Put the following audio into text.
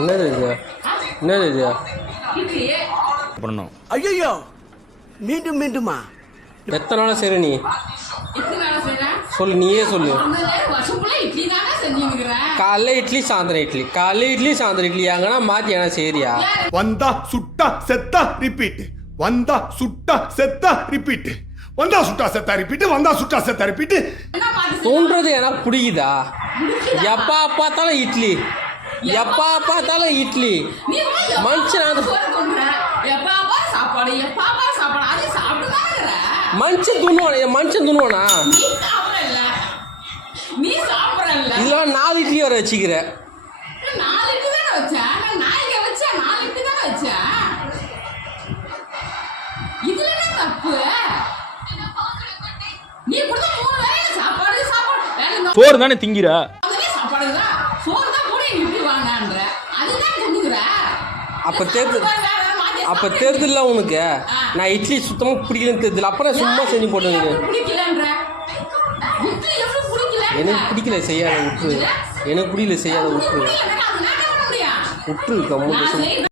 என்னது இது? என்னது இது? பண்ணணும். ஐயோ மீண்டும் மீண்டுமா? எத்தனை நாளாக செய்கிற நீ சொல்லு, நீயே சொல்லு. காலைல இட்லி சாயந்தரம் இட்லி, காலைல இட்லி சாயந்தரம் இட்லி, எங்கன்னா மாற்றி எங்கன்னா செய்யறியா? வந்தா சுட்டா செத்தா ரிப்பீட், வந்தா சுட்டா செத்தா ரிப்பீட், வந்தா சுட்டா செத்தா ரிப்பீட், வந்தா சுட்டா செத்தா ரிப்பீட். தோன்றது எனக்கு பிடிக்குதா? எப்பா பார்த்தாலும் இட்லி, எப்பா பார்த்தாலும் இட்லி. மனுஷன் மனுஷன் துணுவானா? இதெல்லாம் 4 இட்லி வர வச்சுக்கிற. சோறு தானே திங்கிற? அப்ப தெரியுதுல்ல உனக்கு, நான் இட்லி சுத்தமா பிடிக்கலன்னு தெரியுதுல, அப்புறம் சும்மா செஞ்சு போட்டுங்க. எனக்கு பிடிக்கல செய்யாத விட்டுரு, எனக்கு பிடிக்கல செய்யாத விட்டுரு, விட்டுரு கம்முன்னு.